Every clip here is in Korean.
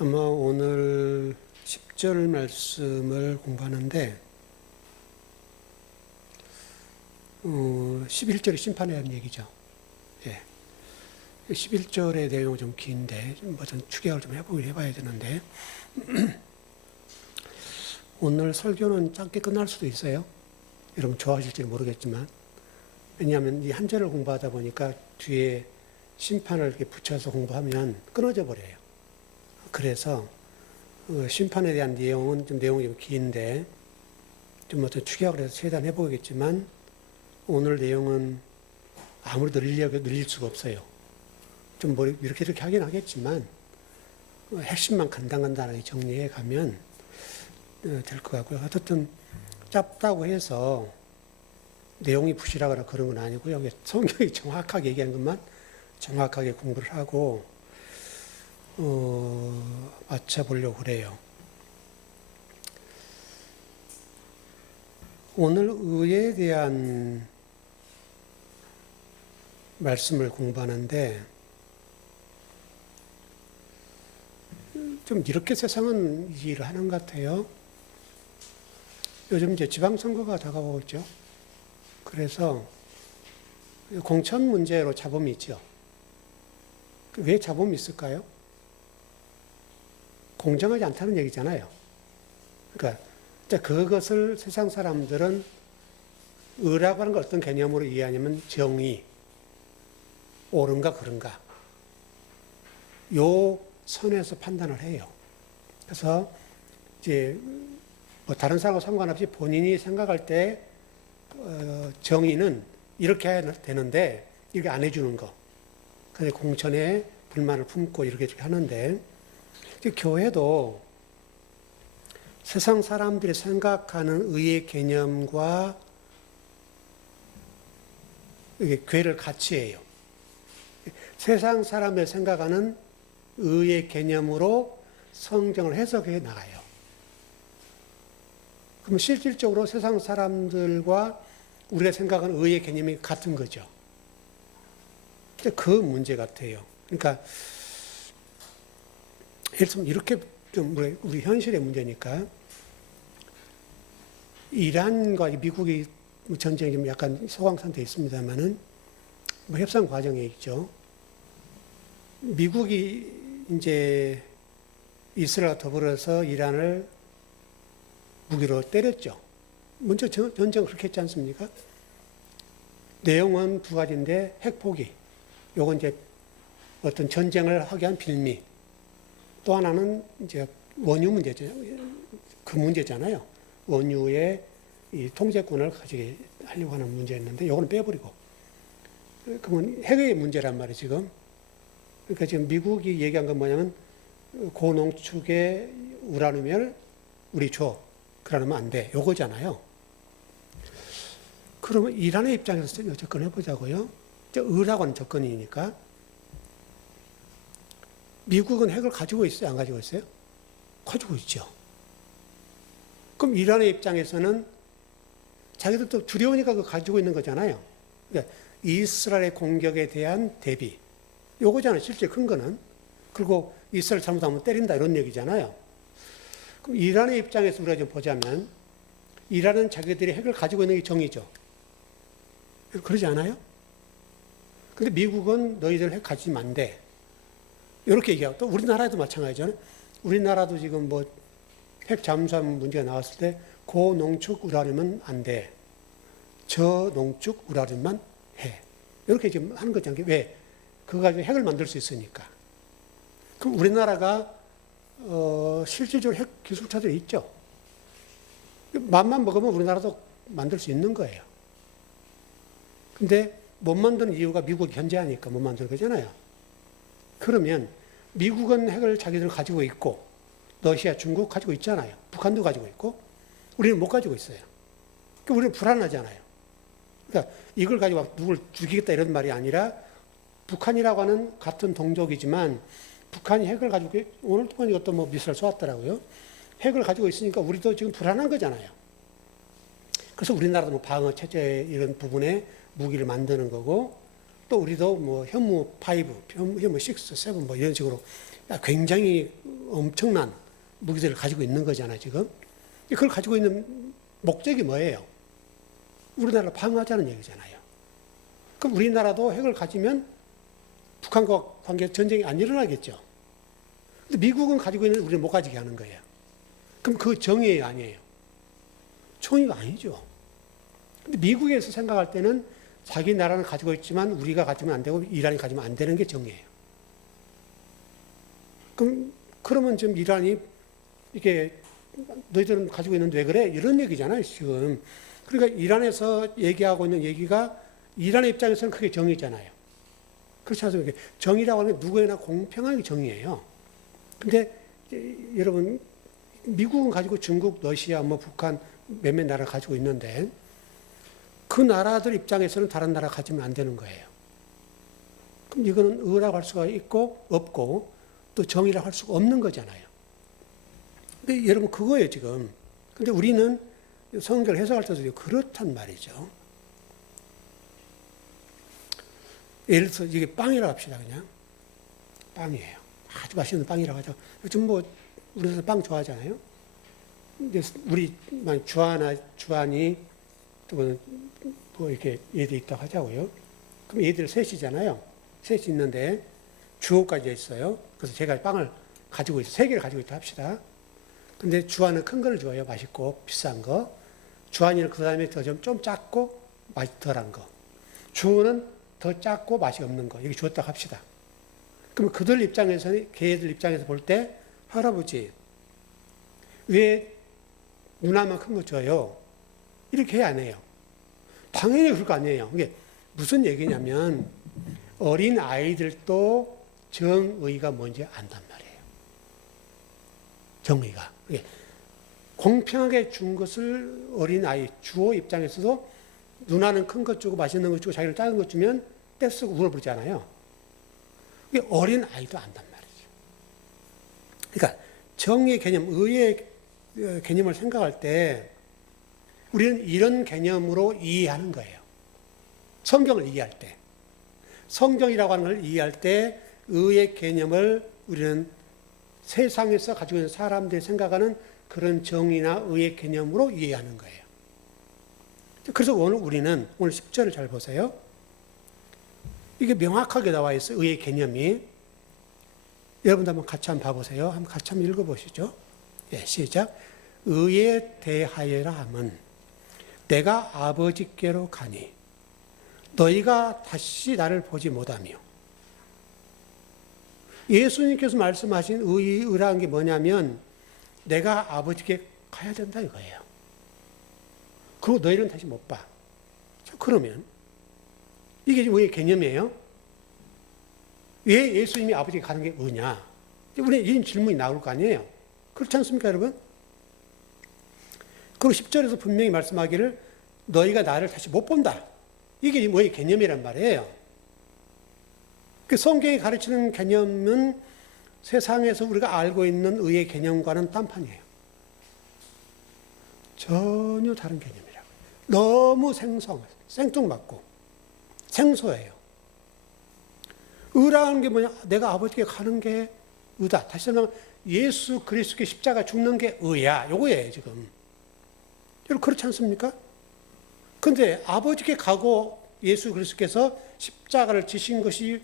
아마 오늘 10절 말씀을 공부하는데 11절이 심판에 대한 얘기죠. 예. 11절의 내용은 좀 긴데 좀 추격을 좀 해봐야 되는데 오늘 설교는 짧게 끝날 수도 있어요. 여러분 좋아하실지 모르겠지만 왜냐하면 이 한 절을 공부하다 보니까 뒤에 심판을 이렇게 붙여서 공부하면 끊어져 버려요. 그래서 심판에 대한 내용이 좀 긴데 좀 어떤 추격을 해서 최대한 해보겠지만 오늘 내용은 아무리 늘릴 수가 없어요. 좀 뭐 이렇게 하긴 하겠지만 핵심만 간단하게 정리해 가면 될 것 같고요. 어쨌든 짧다고 해서 내용이 부실하거나 그런 건 아니고요. 성경이 정확하게 얘기한 것만 정확하게 공부를 하고 맞춰보려고 그래요. 오늘 의에 대한 말씀을 공부하는데 좀 이렇게 세상은 일을 하는 것 같아요. 요즘 이제 지방선거가 다가오고 있죠. 그래서 공천 문제로 잡음이 있죠. 왜 잡음이 있을까요? 공정하지 않다는 얘기잖아요. 그러니까 그것을 세상 사람들은 의라고 하는 걸 어떤 개념으로 이해하냐면 정의, 옳은가 그른가 요 선에서 판단을 해요. 그래서 이제 뭐 다른 사람과 상관없이 본인이 생각할 때 정의는 이렇게 해야 되는데 이렇게 안 해주는 거. 그래서 공천에 불만을 품고 이렇게 하는데 교회도 세상 사람들이 생각하는 의의 개념과 괴를 같이 해요. 세상 사람이 생각하는 의의 개념으로 성경을 해석해 나가요. 그럼 실질적으로 세상 사람들과 우리가 생각하는 의의 개념이 같은 거죠. 그 문제 같아요. 그러니까 예를 들면 이렇게 좀 우리 현실의 문제니까 이란과 미국이 전쟁이 좀 약간 소강 상태에 있습니다만은 뭐 협상 과정에 있죠. 미국이 이제 이스라엘과 더불어서 이란을 무기로 때렸죠. 먼저 전쟁을 그렇게 했지 않습니까? 내용은 두 가지인데 핵 포기. 요건 이제 어떤 전쟁을 하게 한 빌미. 또 하나는 이제 원유 문제죠. 그 문제잖아요. 원유의 이 통제권을 가지게 하려고 하는 문제였는데 요거는 빼버리고. 그러면 핵의 문제란 말이에요, 지금. 그러니까 지금 미국이 얘기한 건 뭐냐면 고농축의 우라늄을 우리 줘. 그러면 안 돼. 요거잖아요. 그러면 이란의 입장에서 접근해 보자고요. 의라고 하는 접근이니까. 미국은 핵을 가지고 있어요? 안 가지고 있어요? 가지고 있죠. 그럼 이란의 입장에서는 자기들도 두려우니까 그거 가지고 있는 거잖아요. 그러니까 이스라엘의 공격에 대한 대비. 요거잖아요. 실제 큰 거는. 그리고 이스라엘 잘못하면 때린다 이런 얘기잖아요. 그럼 이란의 입장에서 우리가 좀 보자면 이란은 자기들이 핵을 가지고 있는 게 정의죠. 그러지 않아요? 근데 미국은 너희들 핵 가지면 안 돼. 이렇게 얘기하고 또 우리나라에도 마찬가지잖아요. 우리나라도 지금 뭐 핵 잠수함 문제가 나왔을 때 고농축 우라늄은 안 돼. 저농축 우라늄만 해. 이렇게 지금 하는 거잖아요. 왜? 그거 가지고 핵을 만들 수 있으니까. 그럼 우리나라가 실질적으로 핵 기술자들이 있죠. 맘만 먹으면 우리나라도 만들 수 있는 거예요. 근데 못 만드는 이유가 미국이 견제하니까 못 만드는 거잖아요. 그러면 미국은 핵을 자기들 가지고 있고 러시아, 중국 가지고 있잖아요. 북한도 가지고 있고 우리는 못 가지고 있어요. 그러니까 우리는 불안하잖아요. 그러니까 이걸 가지고 누굴 죽이겠다 이런 말이 아니라 북한이라고 하는 같은 동족이지만 북한이 핵을 가지고 오늘 보니까 또 뭐 미사일 쏘았더라고요. 핵을 가지고 있으니까 우리도 지금 불안한 거잖아요. 그래서 우리나라도 뭐 방어 체제 이런 부분에 무기를 만드는 거고 또 우리도 뭐 현무 5, 현무 6, 7 뭐 이런 식으로 굉장히 엄청난 무기들을 가지고 있는 거잖아요, 지금. 그걸 가지고 있는 목적이 뭐예요? 우리나라를 방어하자는 얘기잖아요. 그럼 우리나라도 핵을 가지면 북한과 관계 전쟁이 안 일어나겠죠. 근데 미국은 가지고 있는 우리는 못 가지게 하는 거예요. 그럼 그 정의예요, 아니에요? 정의가 아니죠. 근데 미국에서 생각할 때는 자기 나라는 가지고 있지만 우리가 가지면 안 되고 이란이 가지면 안 되는 게 정의예요. 그러면 지금 이란이 이게 너희들은 가지고 있는데 왜 그래? 이런 얘기잖아요, 지금. 그러니까 이란에서 얘기하고 있는 얘기가 이란의 입장에서는 그게 정의잖아요. 그렇지 않습니까? 정의라고 하는 게 누구에나 공평한 게 정의예요. 근데 여러분, 미국은 가지고 중국, 러시아, 북한 몇몇 나라를 가지고 있는데 그 나라들 입장에서는 다른 나라 가지면 안 되는 거예요. 그럼 이거는 의라고 할 수가 있고 없고 또 정의라고 할 수가 없는 거잖아요. 근데 여러분 그거예요 지금. 근데 우리는 성경을 해석할 때도 그렇단 말이죠. 예를 들어서 이게 빵이라고 합시다 그냥. 빵이에요. 아주 맛있는 빵이라고 하죠. 요즘 우리나라 빵 좋아하잖아요. 근데 우리 주한이 또 이렇게 얘들이 있다고 하자고요. 그럼 얘들 셋이잖아요. 셋이 있는데 주호까지 있어요. 그래서 제가 빵을 가지고 있어요. 3개를 가지고 있다 합시다. 근데 주한은 큰 걸 줘요. 맛있고 비싼 거. 주한이는 그 다음에 더 좀 작고 맛이 덜한 거. 주호는 더 작고 맛이 없는 거. 이렇게 줬다고 합시다. 그러면 그들 입장에서는, 걔들 입장에서 볼 때, 할아버지, 왜 누나만 큰 거 줘요? 이렇게 안 해요. 당연히 그럴 거 아니에요. 이게 무슨 얘기냐면, 어린 아이들도 정의가 뭔지 안단 말이에요. 정의가. 공평하게 준 것을 어린 아이, 주호 입장에서도 누나는 큰 것 주고 맛있는 것 주고 자기는 작은 것 주면 떼쓰고 울어버리잖아요. 이게 어린 아이도 안단 말이죠. 그러니까 정의의 개념, 의의 개념을 생각할 때 우리는 이런 개념으로 이해하는 거예요. 성경을 이해할 때. 성경이라고 하는 걸 이해할 때 의의 개념을 우리는 세상에서 가지고 있는 사람들이 생각하는 그런 정의나 의의 개념으로 이해하는 거예요. 그래서 우리는 오늘 10절을 잘 보세요. 이게 명확하게 나와 있어요. 의의 개념이. 여러분도 한번 같이 한번 봐보세요. 한번 같이 한번 읽어보시죠. 예, 시작. 의에 대하여라 함은 내가 아버지께로 가니 너희가 다시 나를 보지 못하며. 예수님께서 말씀하신 의라는 게 뭐냐면 내가 아버지께 가야 된다 이거예요. 그리고 너희는 다시 못 봐. 자, 그러면 이게 왜 개념이에요? 왜 예수님이 아버지께 가는 게 의냐? 우리 이런 질문이 나올 거 아니에요? 그렇지 않습니까, 여러분? 그리고 10절에서 분명히 말씀하기를 너희가 나를 다시 못 본다. 이게 뭐의 개념이란 말이에요. 그 성경이 가르치는 개념은 세상에서 우리가 알고 있는 의의 개념과는 딴판이에요. 전혀 다른 개념이라고. 너무 생뚱맞고 생소해요. 의라는 게 뭐냐? 내가 아버지께 가는 게 의다. 다시 말하면 예수 그리스도의 십자가 죽는 게 의야. 요거예요, 지금. 여러분 그렇지 않습니까? 근데 아버지께 가고 예수 그리스도께서 십자가를 지신 것이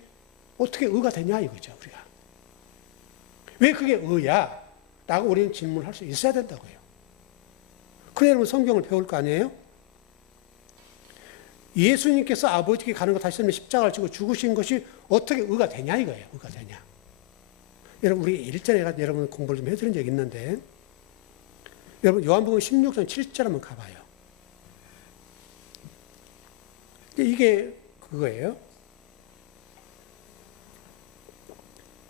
어떻게 의가 되냐 이거죠, 우리가. 왜 그게 의야? 라고 우리는 질문할 수 있어야 된다고요. 그래 여러분 성경을 배울 거 아니에요? 예수님께서 아버지께 가는 것 다시 말하면 십자가를 지고 죽으신 것이 어떻게 의가 되냐 이거예요. 의가 되냐. 여러분 우리 1절에 여러분 공부를 좀 해드린 적이 있는데 여러분 요한복음 16장 7절 한번 가봐요. 이게 그거예요.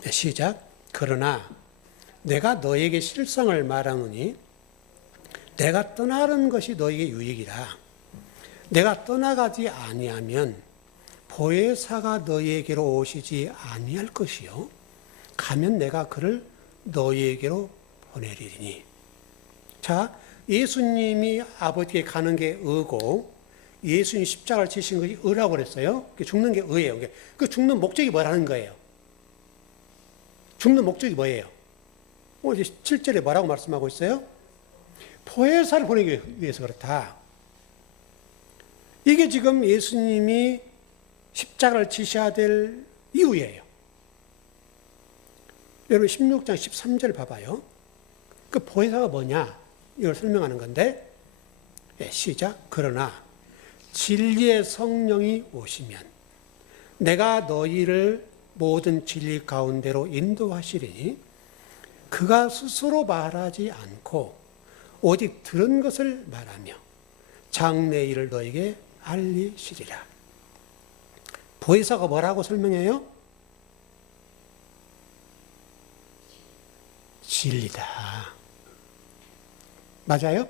네, 시작. 그러나 내가 너에게 실상을 말하노니 내가 떠나는 것이 너에게 유익이라. 내가 떠나가지 아니하면 보혜사가 너희에게로 오시지 아니할 것이요 가면 내가 그를 너희에게로 보내리니. 자, 예수님이 아버지께 가는 게 의고 예수님 십자가를 지신 것이 의라고 그랬어요. 죽는 게 의예요. 그 죽는 목적이 뭐라는 거예요? 죽는 목적이 뭐예요? 이제 7절에 뭐라고 말씀하고 있어요? 보혜사를 보내기 위해서 그렇다. 이게 지금 예수님이 십자가를 지셔야 될 이유예요. 여러분 16장 13절 봐봐요. 그 보혜사가 뭐냐? 이걸 설명하는 건데, 시작. 그러나 진리의 성령이 오시면 내가 너희를 모든 진리 가운데로 인도하시리니 그가 스스로 말하지 않고 오직 들은 것을 말하며 장래 일을 너에게 알리시리라. 보혜사가 뭐라고 설명해요? 진리다. 맞아요?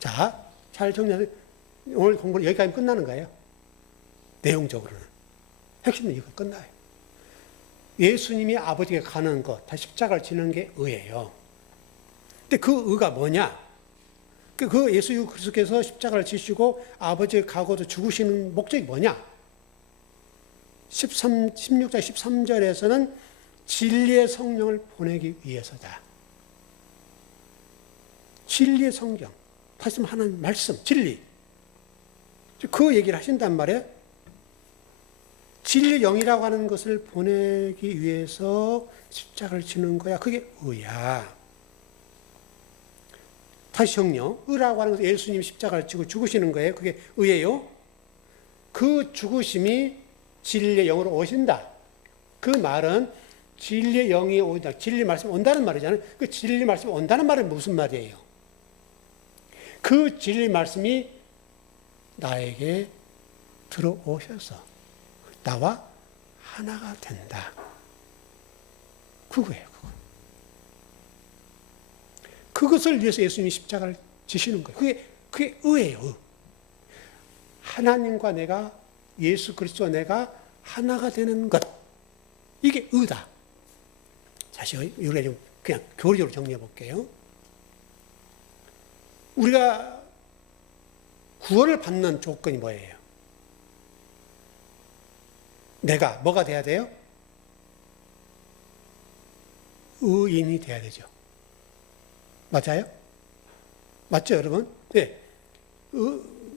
자, 잘 정리해서 오늘 공부는 여기까지 끝나는 거예요. 내용적으로는. 핵심은 이거 끝나요. 예수님이 아버지에게 가는 것, 다 십자가를 지는 게 의예요. 근데 그 의가 뭐냐? 그 예수 그리스도께서 십자가를 지시고 아버지에게 가고도 죽으시는 목적이 뭐냐? 16장 13절에서는 진리의 성령을 보내기 위해서다. 진리의 성경. 다시 말하면 하나님 말씀, 진리. 그 얘기를 하신단 말이에요. 진리의 영이라고 하는 것을 보내기 위해서 십자가를 지는 거야. 그게 의야. 다시 정리요. 의라고 하는 것은 예수님이 십자가를 지고 죽으시는 거예요. 그게 의예요. 그 죽으심이 진리의 영으로 오신다. 그 말은 진리의 영이 오다. 진리 말씀이 온다는 말이잖아요. 그 진리 말씀이 온다는 말은 무슨 말이에요? 그 진리 말씀이 나에게 들어오셔서 나와 하나가 된다. 그거예요. 그거. 그것을 위해서 예수님이 십자가를 지시는 거예요. 그게 의예요. 하나님과 내가, 예수 그리스도와 내가 하나가 되는 것. 이게 의다. 다시 우리가 좀 그냥 교리적으로 정리해 볼게요. 우리가 구원을 받는 조건이 뭐예요? 내가 뭐가 돼야 돼요? 의인이 돼야 되죠. 맞아요? 맞죠, 여러분? 네.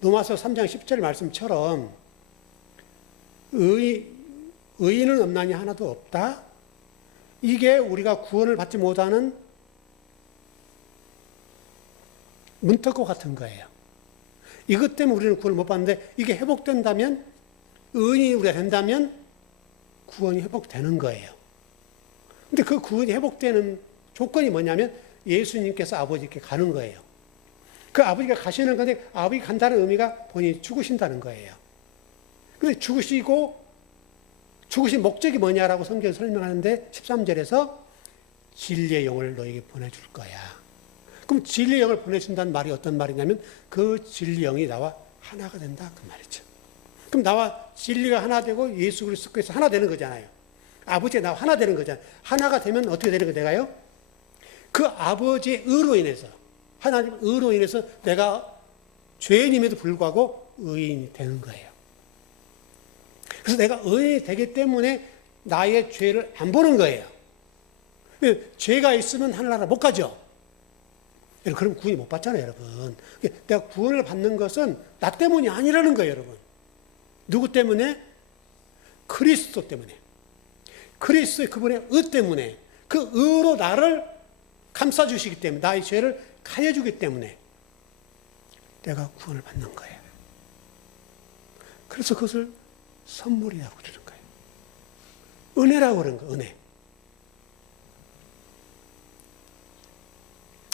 로마서 3장 10절 말씀처럼 의인은 없나니 하나도 없다. 이게 우리가 구원을 받지 못하는 문턱과 같은 거예요. 이것 때문에 우리는 구원을 못 받는데 이게 회복된다면, 의인이 우리가 된다면 구원이 회복되는 거예요. 근데 그 구원이 회복되는 조건이 뭐냐면 예수님께서 아버지께 가는 거예요. 그 아버지가 가시는 건데 아버지 간다는 의미가 본인이 죽으신다는 거예요. 근데 죽으신 목적이 뭐냐라고 성경이 설명하는데 13절에서 진리의 영을 너에게 보내줄 거야. 그럼 진리의 영을 보내준다는 말이 어떤 말이냐면 그 진리의 영이 나와 하나가 된다 그 말이죠. 그럼 나와 진리가 하나 되고 예수 그리스도께서 하나 되는 거잖아요. 아버지가 나와 하나 되는 거잖아요. 하나가 되면 어떻게 되는 거 내가요? 그 아버지의 의로 인해서, 하나님 의로 인해서 내가 죄인임에도 불구하고 의인이 되는 거예요. 그래서 내가 의인이 되기 때문에 나의 죄를 안 보는 거예요. 죄가 있으면 하늘나라 못 가죠. 그럼 구원이 못 받잖아요, 여러분. 내가 구원을 받는 것은 나 때문이 아니라는 거예요, 여러분. 누구 때문에? 그리스도 때문에. 그리스도의 그분의 의 때문에. 그 의로 나를 감싸주시기 때문에, 나의 죄를 가해주기 때문에 내가 구원을 받는 거예요. 그래서 그것을 선물이라고 그러는 거예요. 은혜라고 그러는 거예요, 은혜.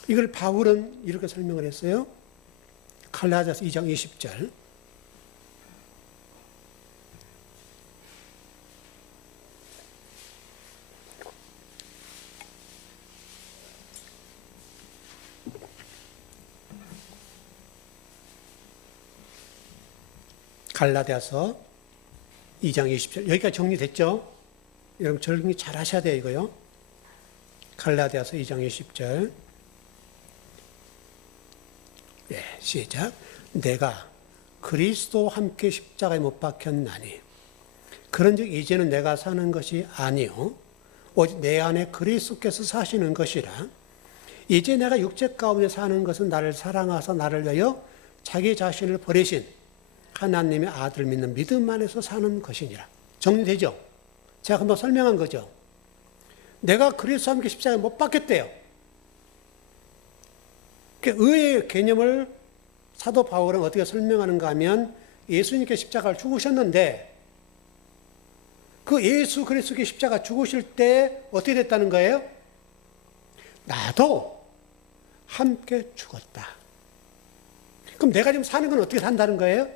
이걸 바울은 이렇게 설명을 했어요. 갈라디아서 2장 20절. 갈라디아서 2장 20절. 여기까지 정리됐죠? 여러분 정리 잘 하셔야 돼요, 이거요. 갈라디아서 2장 20절. 네, 시작. 내가 그리스도와 함께 십자가에 못 박혔나니 그런즉 이제는 내가 사는 것이 아니요 오직 내 안에 그리스도께서 사시는 것이라. 이제 내가 육체 가운데 사는 것은 나를 사랑하사 나를 위하여 자기 자신을 버리신 하나님의 아들 믿는 믿음 안에서 사는 것이니라. 정리되죠? 제가 한번 설명한 거죠. 내가 그리스도와 함께 십자가에 못 박혔대요. 의의 개념을 사도 바울은 어떻게 설명하는가 하면 예수님께 십자가를 죽으셨는데 그 예수 그리스도께 십자가 죽으실 때 어떻게 됐다는 거예요? 나도 함께 죽었다. 그럼 내가 지금 사는 건 어떻게 산다는 거예요?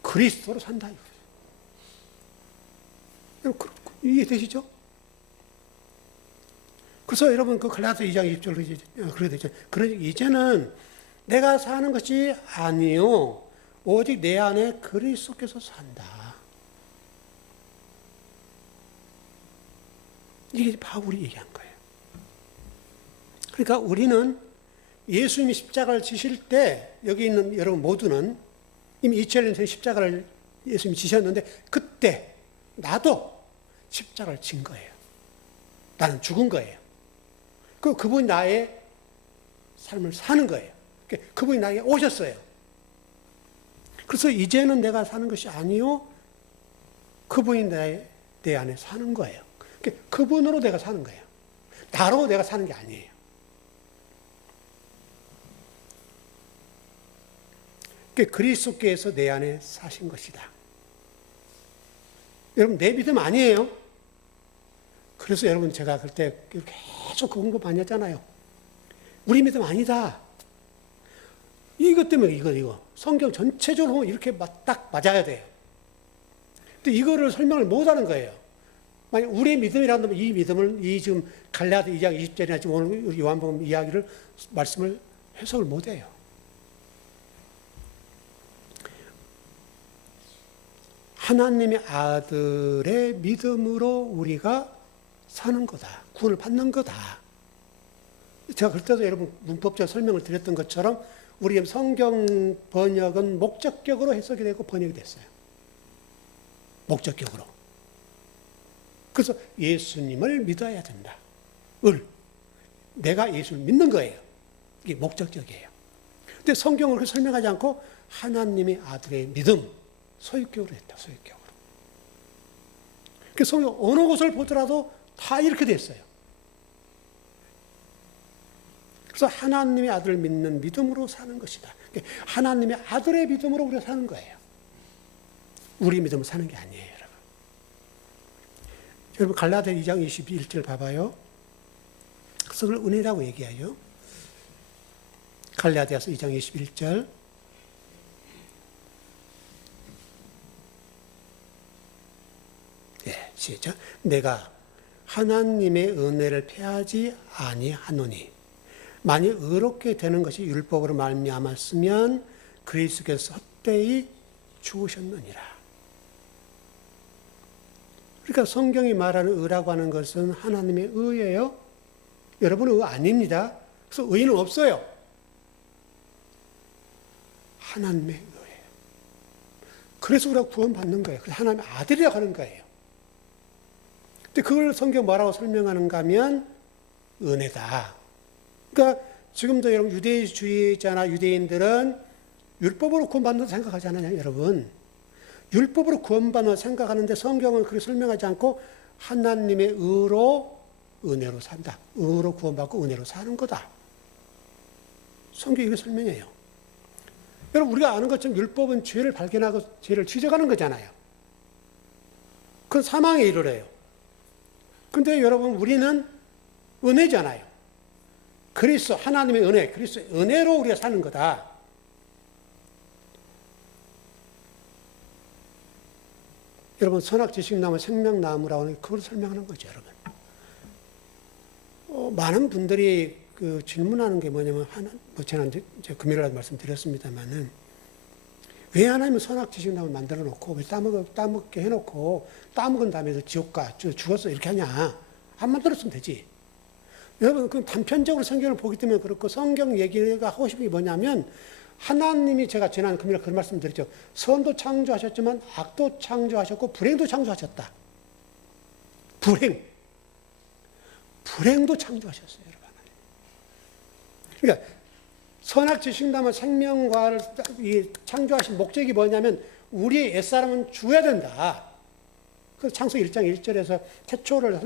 그리스도로 산다. 이해되시죠? 그래서 여러분 그 갈라디아 2장 20절로 그렇게 되죠. 그러니 이제는 내가 사는 것이 아니요 오직 내 안에 그리스도께서 산다. 이게 바울이 얘기한 거예요. 그러니까 우리는 예수님이 십자가를 지실 때 여기 있는 여러분 모두는 이미 2000년 전에 십자가를 예수님이 지셨는데 그때 나도 십자가를 진 거예요. 나는 죽은 거예요. 그분이 나의 삶을 사는 거예요. 그분이 나에게 오셨어요. 그래서 이제는 내가 사는 것이 아니요 그분이 내 안에 사는 거예요. 그분으로 내가 사는 거예요. 나로 내가 사는 게 아니에요. 그리스도께서 내 안에 사신 것이다. 여러분 내 믿음 아니에요. 그래서 여러분 제가 그때 계속 공부 많이 했잖아요. 우리 믿음 아니다. 이것 때문에 이거 성경 전체적으로 이렇게 딱 맞아야 돼요. 근데 이거를 설명을 못하는 거예요. 만약 우리의 믿음이라고 하면 이 믿음을 이 지금 갈라디아 2장 20절이나 지금 오늘 요한복음 이야기를 말씀을 해석을 못해요. 하나님의 아들의 믿음으로 우리가 사는 거다. 구원을 받는 거다. 제가 그때도 여러분 문법적 설명을 드렸던 것처럼 우리 성경 번역은 목적격으로 해석이 되고 번역이 됐어요. 목적격으로. 그래서 예수님을 믿어야 된다. 내가 예수를 믿는 거예요. 이게 목적격이에요. 근데 성경을 그렇게 설명하지 않고 하나님의 아들의 믿음, 소유격으로 했다. 소유격으로. 그래서 성경 어느 곳을 보더라도 다 이렇게 됐어요. 그래서 하나님의 아들을 믿는 믿음으로 사는 것이다. 하나님의 아들의 믿음으로 우리가 사는 거예요. 우리 믿음으로 사는 게 아니에요, 여러분. 여러분 갈라디아 2장 21절 봐봐요. 그래서 그걸 은혜라고 얘기해요. 갈라디아서 2장 21절. 예, 시작. 내가 하나님의 은혜를 패하지 아니하노니 만일 의롭게 되는 것이 율법으로 말미암았으면 그리스도께서 헛되이 죽으셨느니라. 그러니까 성경이 말하는 의라고 하는 것은 하나님의 의예요. 여러분은 의 아닙니다. 그래서 의는 없어요. 하나님의 의예요. 그래서 우리가 구원받는 거예요. 그래서 하나님의 아들이라고 하는 거예요. 근데 그걸 성경 뭐라고 설명하는가 하면 은혜다. 그러니까 지금도 여러분 유대주의자나 유대인들은 율법으로 구원받는다고 생각하지 않아요, 여러분? 율법으로 구원받는다고 생각하는데 성경은 그렇게 설명하지 않고 하나님의 의로 은혜로 산다. 의로 구원받고 은혜로 사는 거다. 성경이 이렇게 설명해요. 여러분 우리가 아는 것처럼 율법은 죄를 발견하고 죄를 지적하는 거잖아요. 그건 사망에 이르러요. 근데 여러분 우리는 은혜잖아요. 그리스도 하나님의 은혜, 그리스도의 은혜로 우리가 사는 거다. 여러분 선악지식나무 생명나무라고 하는 그걸 설명하는 거죠, 여러분. 많은 분들이 그 질문하는 게 뭐냐면 저는 이제 금요일에 말씀드렸습니다만은 왜 하나님은 선악지식나무 만들어 놓고 왜 따먹게 해놓고 따먹은 다음에 지옥 가 죽었어 이렇게 하냐? 안 만들었으면 되지. 여러분, 그 단편적으로 성경을 보기 때문에 그렇고 성경 얘기가 하고 싶은 게 뭐냐면 하나님이 제가 지난 금요일에 그런 말씀 드렸죠. 선도 창조하셨지만 악도 창조하셨고 불행도 창조하셨다. 불행. 불행도 창조하셨어요, 여러분. 그러니까 선악지식나무 생명과를 창조하신 목적이 뭐냐면 우리의 옛사람은 죽어야 된다. 그 창세기 1장 1절에서 태초를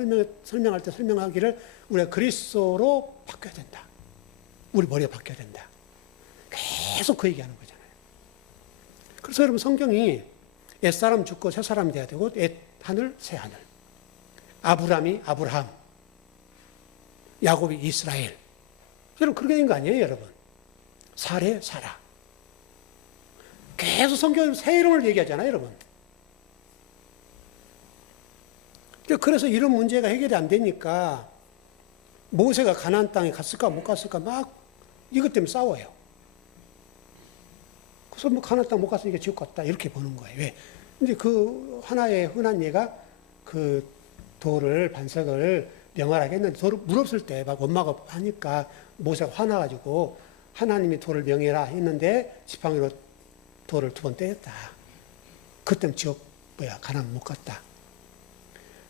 설명할 때 설명하기를 우리가 그리스도로 바뀌어야 된다. 우리 머리가 바뀌어야 된다. 계속 그 얘기하는 거잖아요. 그래서 여러분 성경이 옛사람 죽고 새사람 돼야 되고 옛 하늘 새 하늘. 아브람이 아브라함, 야곱이 이스라엘. 여러분 그렇게 된 거 아니에요, 여러분? 사례 사라. 계속 성경은 새 이름을 얘기하잖아요, 여러분. 그래서 이런 문제가 해결이 안 되니까 모세가 가나안 땅에 갔을까 못 갔을까 막 이것 때문에 싸워요. 그래서 뭐 가나안 땅 못 갔으니까 지옥 갔다 이렇게 보는 거예요. 왜? 근데 그 하나의 흔한 예가 그 돌을 반석을 명하라게 했는데 돌을 물 없을 때 막 엄마가 하니까 모세가 화나가지고 하나님이 돌을 명해라 했는데 지팡이로 돌을 2번 때렸다. 그 때문에 지옥 가나안 못 갔다.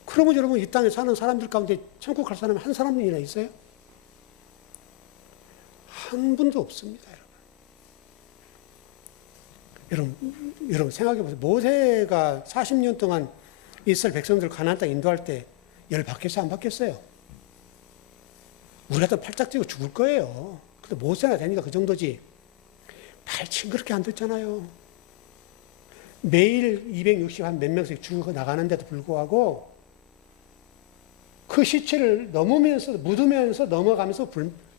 그러면 여러분 이 땅에 사는 사람들 가운데 천국 갈 사람이 한 사람이나 있어요? 한 분도 없습니다, 여러분. 여러분 생각해 보세요. 모세가 40년 동안 이스라엘 백성들 가나안 땅 인도할 때 열 받겠어요, 안 받겠어요? 우리 같으면 팔짝 뛰고 죽을 거예요. 근데 모세나 되니까 그 정도지. 발친 그렇게 안 됐잖아요. 매일 260 한 몇 명씩 죽어 나가는데도 불구하고 그 시체를 넘으면서 묻으면서 넘어가면서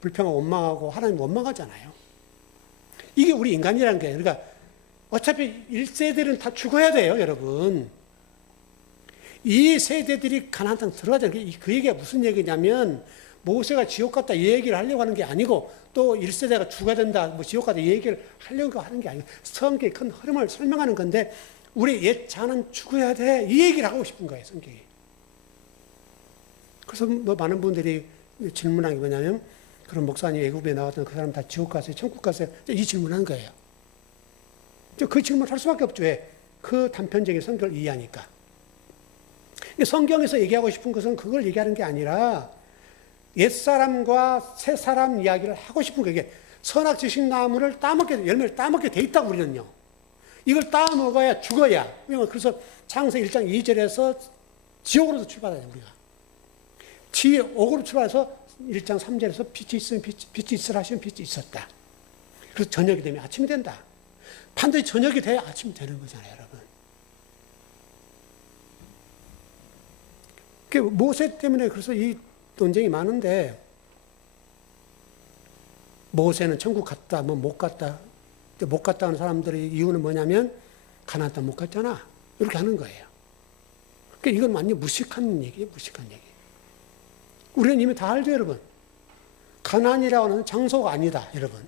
불평하고 원망하고 하나님 원망하잖아요. 이게 우리 인간이라는 거예요. 그러니까 어차피 1세들은 다 죽어야 돼요, 여러분. 이 세대들이 가나안 땅 들어가잖아요. 그 얘기가 무슨 얘기냐면 모세가 지옥 갔다 이 얘기를 하려고 하는 게 아니고 또 1세대가 죽어야 된다, 뭐 지옥 갔다 이 얘기를 하려고 하는 게 아니고 성경의 큰 흐름을 설명하는 건데 우리 옛 자는 죽어야 돼, 이 얘기를 하고 싶은 거예요, 성경이. 그래서 뭐 많은 분들이 질문한 게 뭐냐면 그런 목사님 애굽에 나왔던 그 사람 다 지옥 갔어요, 천국 갔어요? 이 질문한 거예요. 그 질문을 할 수밖에 없죠. 왜? 그 단편적인 성경을 이해하니까. 성경에서 얘기하고 싶은 것은 그걸 얘기하는 게 아니라 옛사람과 새사람 이야기를 하고 싶은 거예요. 선악지식 나무를 따먹게, 열매를 따먹게 돼 있다고 우리는요. 이걸 따먹어야 죽어야. 그래서 창세기 1장 2절에서 지옥으로서 출발해요, 우리가. 지옥으로 출발해서 1장 3절에서 빛이 있으면 빛이 있으라 하시면 빛이 있었다. 그래서 저녁이 되면 아침이 된다. 반드시 저녁이 돼야 아침이 되는 거잖아요, 여러분. 모세 때문에 그래서 이 논쟁이 많은데 모세는 천국 갔다, 뭐 못 갔다. 못 갔다 하는 사람들의 이유는 뭐냐면 가나안 땅 못 갔잖아. 이렇게 하는 거예요. 그러니까 이건 완전 무식한 얘기예요, 무식한 얘기. 우리는 이미 다 알죠, 여러분. 가나안이라고 하는 장소가 아니다, 여러분.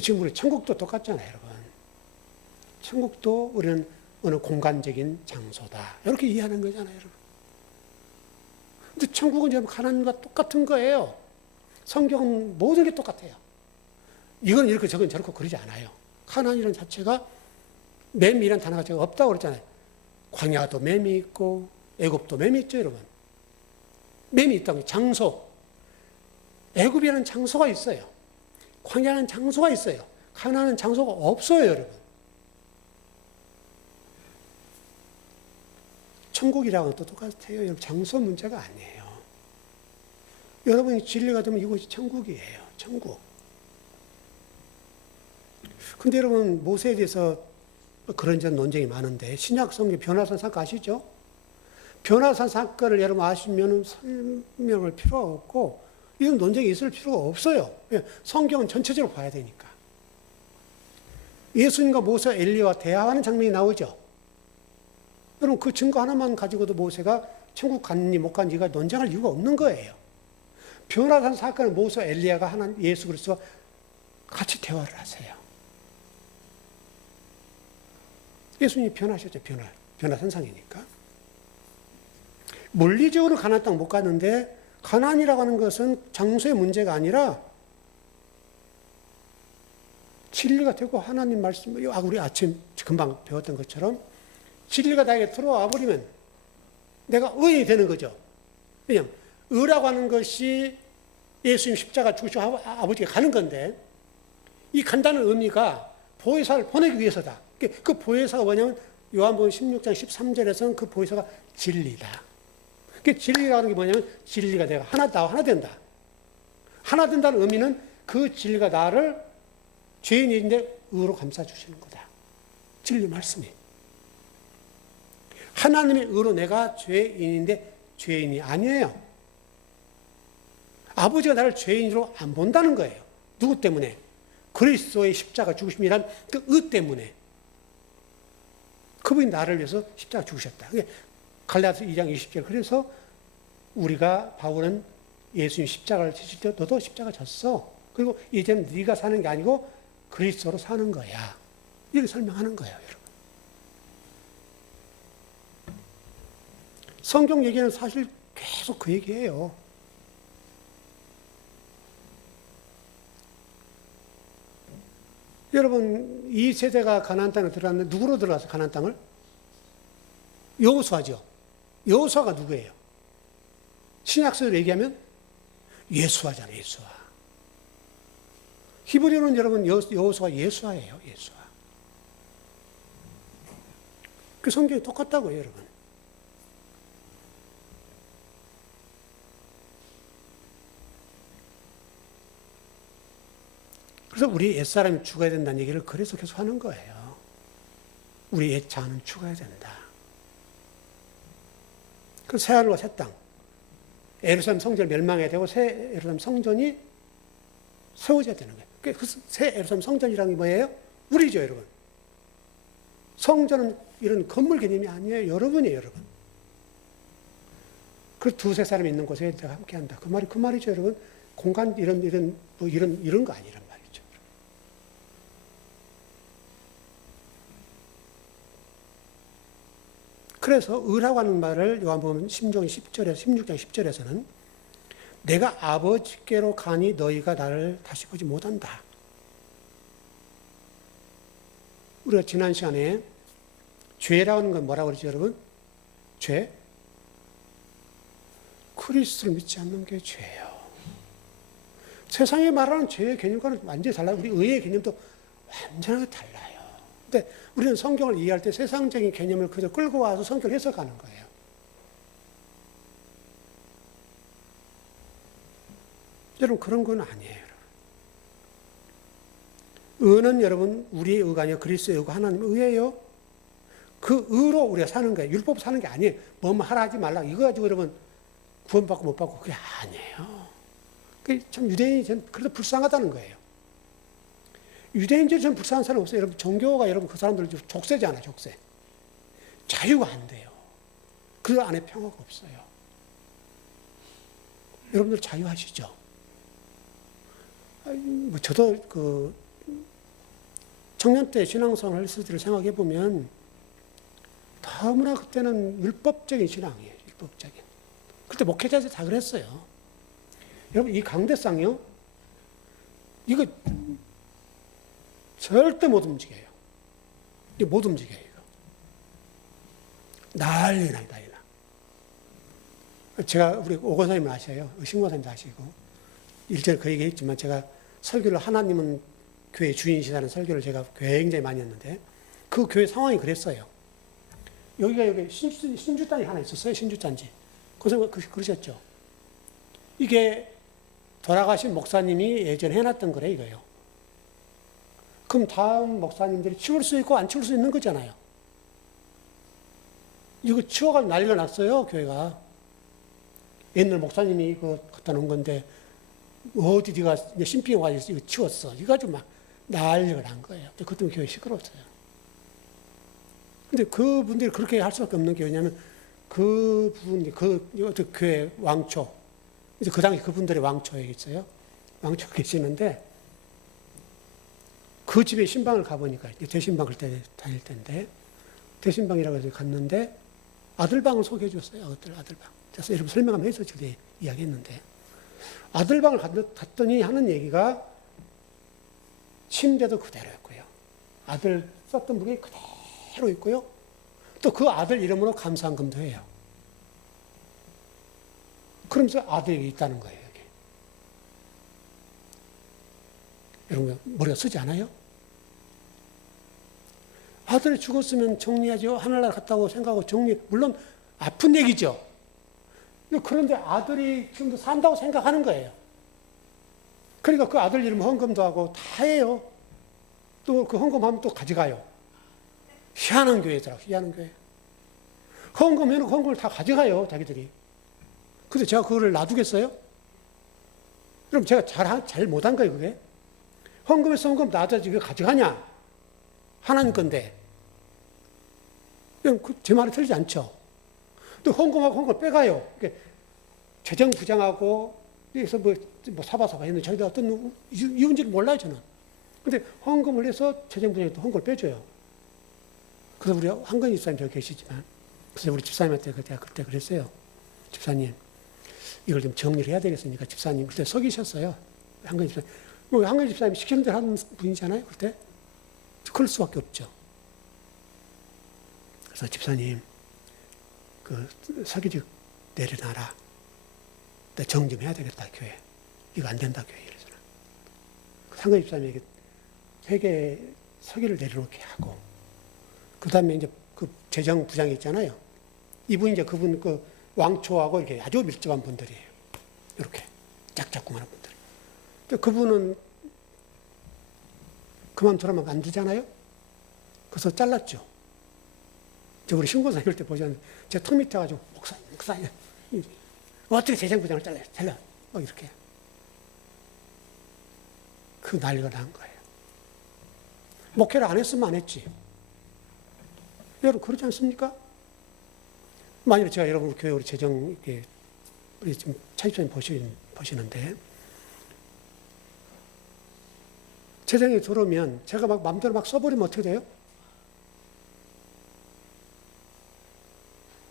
지금 우리 천국도 똑같잖아요, 여러분. 천국도 우리는 어느 공간적인 장소다. 이렇게 이해하는 거잖아요, 여러분. 근데 천국은 지금 가나안과 똑같은 거예요. 성경은 모든 게 똑같아요. 이건 이렇게 저건 저렇게 그러지 않아요. 가나안이라는 자체가 맴이라는 단어가 제가 없다고 그랬잖아요. 광야도 맴이 있고 애굽도 맴이 있죠, 여러분. 맴이 있다고 장소. 애굽이라는 장소가 있어요. 광야라는 장소가 있어요. 가나안은 장소가 없어요, 여러분. 천국이라고는 또 똑같아요. 여러분, 장소 문제가 아니에요. 여러분이 진리가 되면 이곳이 천국이에요. 천국. 근데 여러분, 모세에 대해서 그런저런 논쟁이 많은데, 신약 성경 변화산 사건 아시죠? 변화산 사건을 여러분 아시면 설명할 필요가 없고, 이런 논쟁이 있을 필요가 없어요. 성경은 전체적으로 봐야 되니까. 예수님과 모세, 엘리야와 대화하는 장면이 나오죠. 여러분, 그 증거 하나만 가지고도 모세가 천국 갔니 못 갔니가 논쟁할 이유가 없는 거예요. 변화산 사건은 모세, 엘리야가 하나님 예수 그리스도와 같이 대화를 하세요. 예수님이 변하셨죠, 변화산상이니까. 물리적으로 가나안 땅 못 갔는데 가나안이라고 하는 것은 장소의 문제가 아니라 진리가 되고 하나님 말씀, 우리 아침 금방 배웠던 것처럼 진리가 나에게 들어와 버리면 내가 의인이 되는 거죠. 왜냐하면 의라고 하는 것이 예수님 십자가 죽으시고 아버지가 가는 건데, 이 간다는 의미가 보혜사를 보내기 위해서다. 그 보혜사가 뭐냐면 요한복음 16장 13절에서는 그 보혜사가 진리다. 그 진리라는 게 뭐냐면 진리가 내가 하나 된다. 하나 된다는 의미는 그 진리가 나를 죄인인데 의로 감싸주시는 거다. 진리 말씀이. 하나님의 의로 내가 죄인인데 죄인이 아니에요. 아버지가 나를 죄인으로 안 본다는 거예요. 누구 때문에? 그리스도의 십자가 죽으심이란 그 의 때문에. 그분이 나를 위해서 십자가 죽으셨다. 갈라디아서 2장 20절. 그래서 우리가 바울은 예수님 십자가를 지실 때 너도 십자가 졌어. 그리고 이제는 네가 사는 게 아니고 그리스도로 사는 거야. 이렇게 설명하는 거예요, 여러분. 성경 얘기는 사실 계속 그 얘기예요. 여러분, 이 세대가 가나안 땅에 들어갔는데 누구로 들어가서 가나안 땅을? 여호수아죠. 여호수아가 누구예요? 신약서로 얘기하면 예수아잖아요, 예수아. 히브리어는 여러분 여호수아 예수아예요, 예수아. 그 성경이 똑같다고요, 여러분. 그래서 우리 옛사람이 죽어야 된다는 얘기를 그래서 계속 하는 거예요. 우리 옛자는 죽어야 된다. 그 새하늘과 새 땅, 예루살렘 성전이 멸망해야 되고 새 예루살렘 성전이 세워져야 되는 거예요. 그 새 예루살렘 성전이라는 게 뭐예요? 우리죠, 여러분. 성전은 이런 건물 개념이 아니에요. 여러분이에요, 여러분. 그 두세 사람이 있는 곳에 내가 함께 한다. 그 말이죠, 여러분. 공간 이런 거 아니란 말이죠. 그래서 의라고 하는 말을 요한복음 16장 10절에서는 내가 아버지께로 가니 너희가 나를 다시 보지 못한다. 우리가 지난 시간에 죄라는 건 뭐라고 그러죠, 여러분? 죄? 그리스도를 믿지 않는 게 죄예요. 세상에 말하는 죄의 개념과는 완전히 달라요. 우리 의의 개념도 완전하게 달라요. 근데 우리는 성경을 이해할 때 세상적인 개념을 그저 끌고 와서 성경을 해석하는 거예요. 여러분, 그런 건 아니에요. 의는 여러분, 우리의 의가 아니라 그리스도의 의고 하나님의 의예요. 그 의로 우리가 사는 거예요. 율법 사는 게 아니에요. 뭐뭐 하라 하지 말라. 이거 가지고 여러분 구원받고 못 받고 그게 아니에요. 그게 참 유대인이 그래도 불쌍하다는 거예요. 유대인들이 좀 불쌍한 사람 없어요. 여러분, 종교가 여러분 그 사람들 족쇄잖아요, 족쇄. 자유가 안 돼요. 그 안에 평화가 없어요. 여러분들 자유하시죠? 저도 그 청년 때 신앙생활을 했을 때를 생각해 보면 너무나 그때는 율법적인 신앙이에요. 율법적인. 그때 목회자들 다 그랬어요. 여러분, 이 강대상이요, 이거 절대 못 움직여요. 이거 못 움직여요, 이거. 난리나. 제가 우리 오건사님 아셔요. 신고사님도 아시고. 일전에 그 얘기 했지만 제가 설교를 하나님은 교회 주인이시다는 설교를 제가 굉장히 많이 했는데 그 교회 상황이 그랬어요. 여기 신주단이 하나 있었어요. 신주단지. 그래서 그러셨죠. 이게 돌아가신 목사님이 예전에 해놨던 거래, 이거요. 그럼 다음 목사님들이 치울 수 있고 안 치울 수 있는 거잖아요. 이거 치워가지고 난리가 났어요, 교회가. 옛날 목사님이 이거 갖다 놓은 건데 어디 네가 신빙이 와서 이거 치웠어. 이거 가지고 막 난리가 난 거예요. 그때 교회 시끄러웠어요. 근데 그분들이 그렇게 할 수밖에 없는 게 왜냐하면 그분이 그 교회 왕초, 이제 그 당시 그분들의 왕초였어요. 왕초 계시는데 그 집에 신방을 가보니까 대신방 그때 다닐 때인데 대신방이라고 해서 갔는데 아들방을 소개해 줬어요. 아들방. 그래서 여러분 설명 한번 해서 저기 이야기했는데 아들방을 갔더니 하는 얘기가 침대도 그대로였고요. 아들 썼던 무게 그대로 있고요. 또 그 아들 이름으로 감사한금도 해요. 그러면서 아들이 있다는 거예요, 여기. 여러분, 머리가 쓰지 않아요? 아들이 죽었으면 정리하죠. 하늘나라 갔다고 생각하고 물론 아픈 얘기죠. 그런데 아들이 지금도 산다고 생각하는 거예요. 그러니까 그 아들 이름 헌금도 하고 다 해요. 또 그 헌금하면 또 가져가요. 희한한 교회더라고요, 희한한 교회. 헌금해놓고 헌금을 다 가져가요, 자기들이. 근데 제가 그거를 놔두겠어요? 그럼 제가 잘 못한 거예요, 그게? 헌금에서 헌금 놔둬야지 그거 가져가냐? 하나님 건데. 제 말이 틀리지 않죠? 또 헌금하고 헌금을 빼가요. 재정 부장하고, 여기서 뭐 사바사바 했는데 자기들 어떤 이유인지를 몰라요, 저는. 근데 헌금을 해서 재정 부장이 또 헌금을 빼줘요. 그래서 우리 한건희 집사님 저기 계시지만, 그래서 우리 집사님한테 제가 그때 그랬어요. 집사님, 이걸 좀 정리를 해야 되겠으니까 집사님 그때 속이셨어요. 한건희 집사님. 한건희 집사님이 시키는 대로 하는 분이잖아요, 그때. 그럴 수밖에 없죠. 그래서 집사님, 그 사기직 내려놔라. 나 정 좀 해야 되겠다, 교회. 이거 안 된다, 교회. 이러잖아. 한건희 집사님에게 회계 서기를 내려놓게 하고, 그 다음에 이제 그 재정부장이 있잖아요. 이분이 이제 그분 그 왕초하고 이렇게 아주 밀접한 분들이에요. 이렇게 짝짝꿍하는 분들. 근데 그분은 그만두라면 안 되잖아요. 그래서 잘랐죠. 저 우리 신고사 이럴 때 보셨는데 제 턱 밑에 가지고 목사님 어떻게 재정부장을 잘라요? 잘라. 막 이렇게. 그 난리가 난 거예요. 목회를 안 했으면 안 했지. 여러분 그렇지 않습니까? 만약에 제가 여러분 교회 우리 재정 이렇게 우리 지금 차입사님 보시는데 재정이 들어오면 제가 막 마음대로 막 써버리면 어떻게 돼요?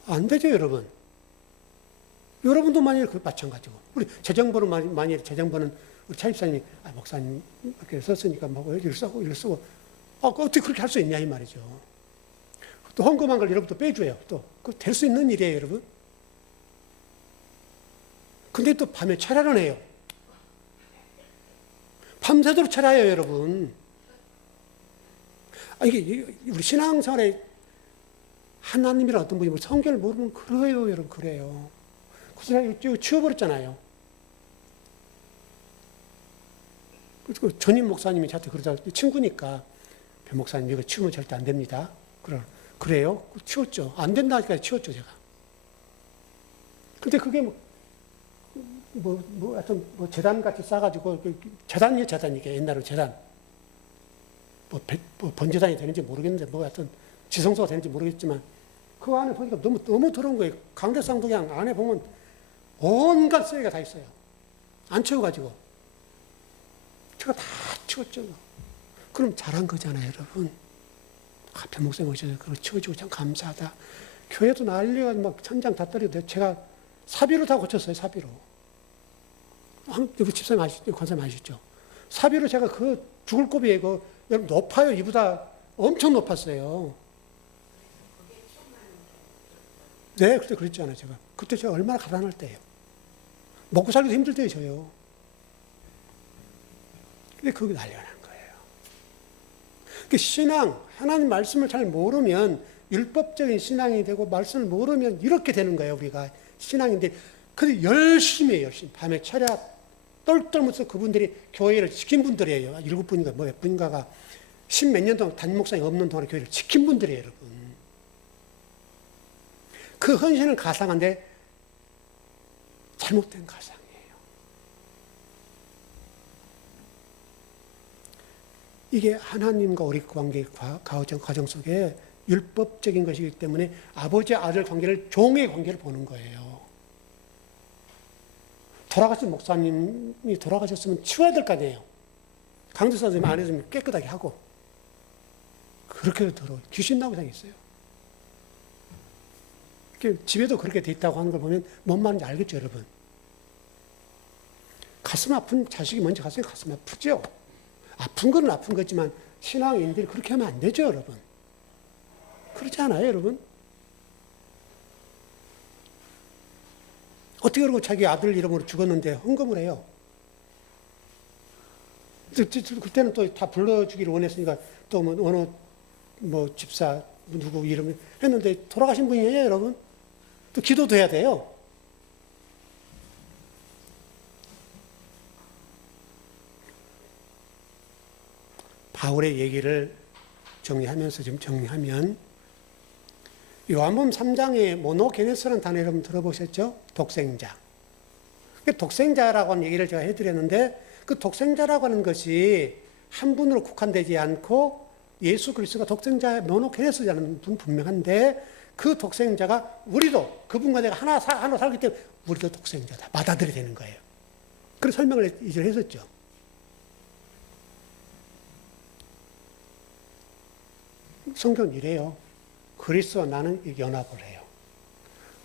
안 되죠, 여러분. 여러분도 만약에 그 마찬가지고 우리 재정부는 만약에 재정부는 우리 차입사님이 목사님 이렇게 썼으니까 뭐 이걸 쓰고 어떻게 그렇게 할 수 있냐 이 말이죠. 또 헌금한 걸 여러분 또 빼줘요. 또 그 될 수 있는 일이에요, 여러분. 근데 또 밤에 철야를 해요. 밤새도록 철야해요, 여러분. 이게 우리 신앙생활에 하나님이란 어떤 분이 성경을 모르면 그래요, 여러분, 그래요. 그래서 이거 치워버렸잖아요. 그 전임 목사님이 저한테 그러다 친구니까 배 목사님 이거 치우면 절대 안 됩니다. 그래요? 치웠죠. 안 된다니까 치웠죠, 제가. 근데 그게 하여튼 재단 같이 싸가지고, 재단이게 옛날로 재단. 번재단이 되는지 모르겠는데, 하여튼 지성소가 되는지 모르겠지만, 그 안에 보니까 너무 더러운 거예요. 강대상동양 안에 보면 온갖 쓰레기가 다 있어요. 안 치워가지고. 제가 다 치웠죠. 그럼 잘한 거잖아요, 여러분. 앞에 목사님 오셔서 그걸 치워주고 참 감사하다. 교회도 난리가 막 천장 다 떨어져. 제가 사비로 다 고쳤어요, 사비로. 여기 집사님 아시죠? 권사님 아시죠? 사비로 제가 그 죽을 고비에 여러분 높아요. 이보다 엄청 높았어요. 네, 그때 그랬잖아요, 제가. 그때 제가 얼마나 가난할 때예요. 먹고 살기도 힘들 때예요, 저요. 근데 그게 난리가 난 거예요. 신앙, 하나님 말씀을 잘 모르면 율법적인 신앙이 되고 말씀을 모르면 이렇게 되는 거예요, 우리가. 신앙인데. 근데 열심히 해요, 열심히. 밤에 철야 떨떨면서 그분들이 교회를 지킨 분들이에요. 7분인가 몇 분인가가 10몇 년 동안 담임 목사님 없는 동안에 교회를 지킨 분들이에요, 여러분. 그 헌신은 가상한데 잘못된 가상이에요. 이게 하나님과 우리 관계 가정 속에 율법적인 것이기 때문에 아버지 아들 관계를 종의 관계를 보는 거예요. 돌아가신 목사님이 돌아가셨으면 치워야 될 거 아니에요. 강도사 선생님 안 해주면 깨끗하게 하고. 그렇게 더러워. 귀신 나오고 다녔어요. 집에도 그렇게 돼 있다고 하는 걸 보면 뭔 말인지 알겠죠, 여러분? 가슴 아픈 자식이 먼저 가슴이 가슴 아프죠? 아픈 건 아픈 거지만 신앙인들이 그렇게 하면 안 되죠, 여러분? 그렇지 않아요, 여러분? 어떻게 어떻게 그러고 자기 아들 이름으로 죽었는데 헌금을 해요. 그때는 또 다 불러주기를 원했으니까 또 뭐 어느 뭐 집사 누구 이름을 했는데 돌아가신 분이에요, 여러분. 또 기도도 해야 돼요. 바울의 얘기를 정리하면서 좀 정리하면 요한복음 3장에 모노게네스라는 단어 여러분 들어보셨죠? 독생자. 독생자라고 하는 얘기를 제가 해드렸는데 그 독생자라고 하는 것이 한 분으로 국한되지 않고 예수 그리스도가 독생자 모노게네스라는 분 분명한데 그 독생자가 우리도 그분과 내가 하나 살기 때문에 우리도 독생자다. 받아들여야 되는 거예요. 그런 설명을 이제 했었죠. 성경은 이래요. 그리스도와 나는 연합을 해요.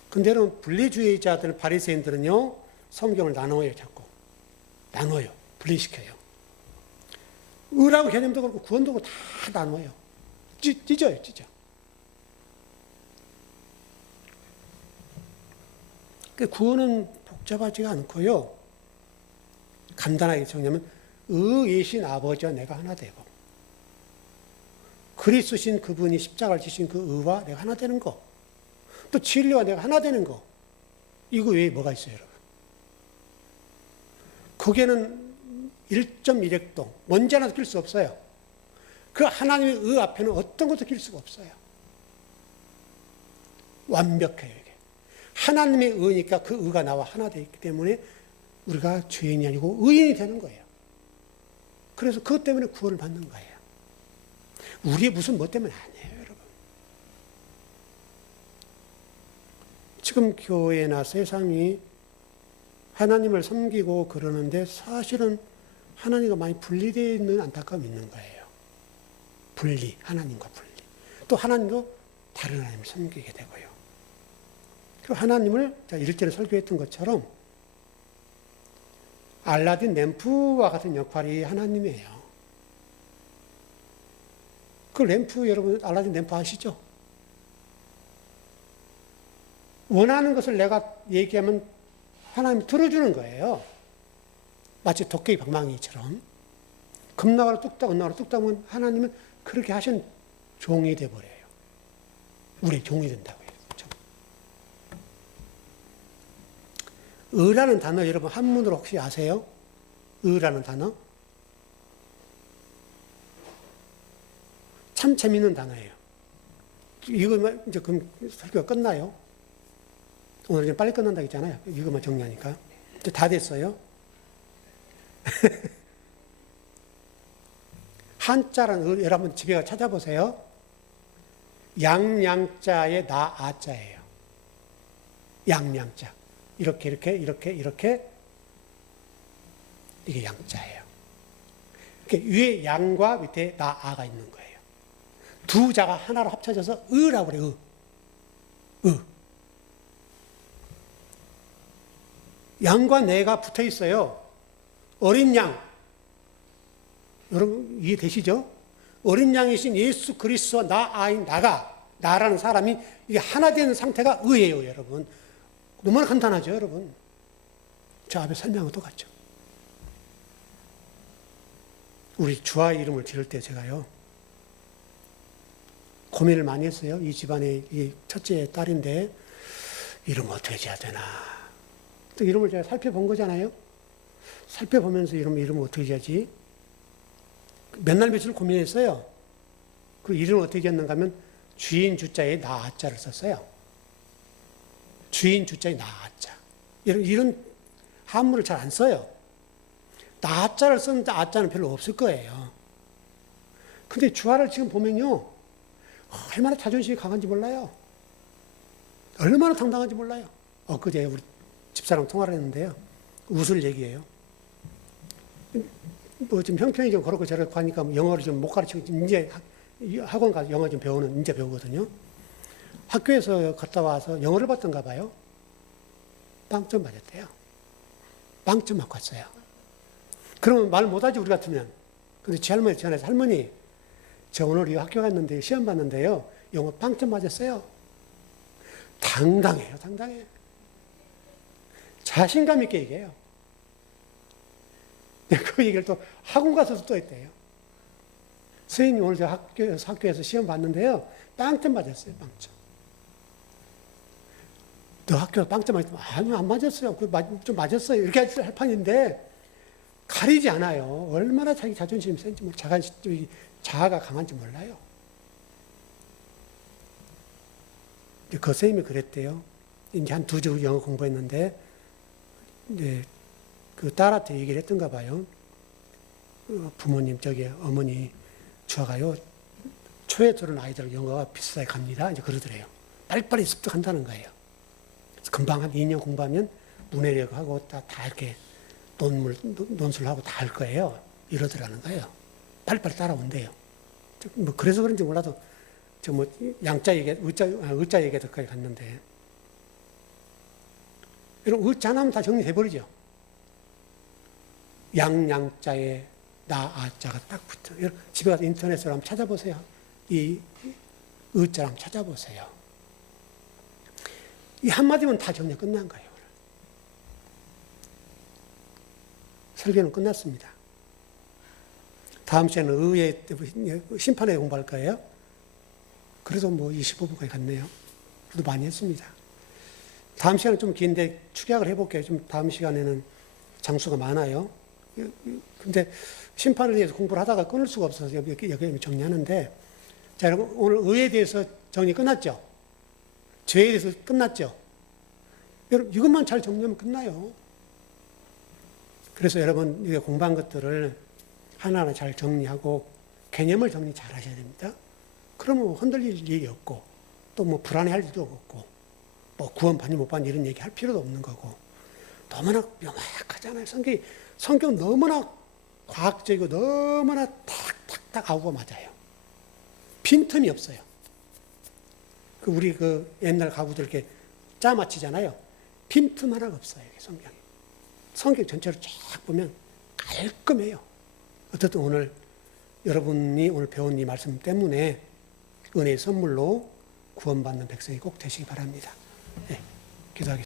근데 여러분 분리주의자들 바리새인들은요 성경을 나눠요. 자꾸 나눠요. 분리시켜요. 의라고 개념도 그렇고 구원도 그렇고 다 나눠요. 찢어요. 구원은 복잡하지가 않고요. 간단하게 정리하면 의이신 아버지와 내가 하나 되고 그리스도신 그분이 십자가를 지신 그 의와 내가 하나 되는 거. 또 진리와 내가 하나 되는 거. 이거 외에 뭐가 있어요, 여러분? 거기에는 1.1획도 먼지 하나도 낄 수 없어요. 그 하나님의 의 앞에는 어떤 것도 낄 수가 없어요. 완벽해요, 이게. 하나님의 의니까 그 의가 나와 하나 되어 있기 때문에 우리가 죄인이 아니고 의인이 되는 거예요. 그래서 그것 때문에 구원을 받는 거예요. 우리의 무슨 뭐 때문에 아니에요, 여러분. 지금 교회나 세상이 하나님을 섬기고 그러는데 사실은 하나님과 많이 분리되어 있는 안타까움이 있는 거예요. 하나님과 분리. 또 하나님도 다른 하나님을 섬기게 되고요. 그리고 하나님을 제가 1절에 설교했던 것처럼 알라딘 램프와 같은 역할이 하나님이에요. 그 램프 여러분 알라딘 램프 아시죠? 원하는 것을 내가 얘기하면 하나님이 들어주는 거예요. 마치 도깨비 방망이처럼. 금나가로 뚝딱 은나가로 뚝딱 하면 하나님은 그렇게 하신 종이 돼버려요. 우리의 종이 된다고요. 그렇죠? 의라는 단어 여러분 한문으로 혹시 아세요? 의라는 단어? 참 재밌는 단어예요. 이거만 이제 그럼 설교가 끝나요. 오늘 좀 빨리 끝난다 했잖아요. 이거만 정리하니까. 이제 다 됐어요. 한자라는 여러분 집에 가서 찾아보세요. 양양자의 나아자예요. 양양자. 이렇게 이게 양자예요. 이렇게 위에 양과 밑에 나아가 있는 거예요. 두 자가 하나로 합쳐져서 의라고 그래요. 의. 양과 내가 붙어 있어요. 어린 양. 여러분 이해되시죠? 어린 양이신 예수 그리스도와 나라는 사람이 이게 하나 되는 상태가 의예요, 여러분. 너무나 간단하죠, 여러분. 저 앞에 설명은 똑같죠. 우리 주아 이름을 지을 때 제가요 고민을 많이 했어요. 이 집안의 이 첫째 딸인데 이름 어떻게 지어야 되나. 또 이름을 제가 살펴본 거잖아요. 살펴보면서 이름을 어떻게 지어야지. 몇 날 며칠 고민했어요. 그 이름을 어떻게 지었는가 하면 주인 주자에 나아자를 썼어요. 주인 주자에 나아자. 이런 한문을 잘 안 써요. 나아자를 쓰는데 아자는 별로 없을 거예요. 근데 주아를 지금 보면요. 얼마나 자존심이 강한지 몰라요. 얼마나 당당한지 몰라요. 엊그제 우리 집사람 통화를 했는데요. 웃을 얘기예요. 뭐 좀 형편이 좀 그렇고 저렇고 하니까 영어를 좀 못 가르치고 이제 학원 가서 영어 좀 이제 배우거든요. 학교에서 갔다 와서 영어를 봤던가 봐요. 빵점 맞았대요. 빵점 맞고 왔어요. 그러면 말 못하지 우리 같으면. 근데 지 할머니 전화해서 할머니 저 오늘 이 학교 갔는데 시험 봤는데요. 영어 빵점 맞았어요. 당당해요. 자신감 있게 얘기해요. 그 얘기를 또 학원 가서도 또 했대요. 선생님 오늘 저 학교에서 시험 봤는데요. 빵점 맞았어요. 빵점. 너 학교에서 빵점 맞았어요? 아니요, 안 맞았어요. 좀 맞았어요. 이렇게 할 판인데 가리지 않아요. 얼마나 자기 자존심이 센지 자아가 강한지 몰라요. 그 선생님이 그랬대요. 이제 한 2주 영어 공부했는데 이제 그 딸한테 얘기를 했던가 봐요. 부모님 어머니 주아가요 초에 들은 아이들 영어가 비슷하게 갑니다. 이제 그러더래요. 빨리빨리 습득한다는 거예요. 금방 한 2년 공부하면 문해력하고 다 이렇게 논술을 하고 다 할 거예요. 이러더라는 거예요. 빨리빨리 따라온대요. 뭐 그래서 그런지 몰라도 양자 얘기, 의자 얘기까지 갔는데 여러분 의자나면 다 정리해버리죠. 양자에 아자가 딱 붙어. 집에 가서 인터넷으로 한번 찾아보세요. 이 의자를 한번 찾아보세요. 이 한마디면 다 정리 끝난 거예요. 설교는 끝났습니다. 다음 시간은 의회 심판에 공부할 거예요. 그래도 25분까지 갔네요. 그래도 많이 했습니다. 다음 시간은 좀 긴데 축약을 해볼게요. 좀 다음 시간에는 장수가 많아요. 근데 심판에 대해서 공부를 하다가 끊을 수가 없어서 여기 정리하는데, 자, 여러분, 오늘 의에 대해서 정리 끝났죠? 죄에 대해서 끝났죠? 여러분, 이것만 잘 정리하면 끝나요. 그래서 여러분, 공부한 것들을 하나하나 잘 정리하고 개념을 정리 잘 하셔야 됩니다. 그러면 흔들릴 일이 없고, 또 불안해할 일도 없고, 구원 받니 못 받니 이런 얘기 할 필요도 없는 거고, 너무나 명확하잖아요. 성경 너무나 과학적이고 너무나 탁탁탁 아우가 맞아요. 빈틈이 없어요. 우리 옛날 가구들 이렇게 짜 맞히잖아요. 빈틈 하나가 없어요. 성경이. 성경 전체를 쫙 보면 깔끔해요. 어쨌든 오늘 여러분이 오늘 배운 이 말씀 때문에 은혜의 선물로 구원받는 백성이 꼭 되시기 바랍니다. 네, 기도하겠습니다.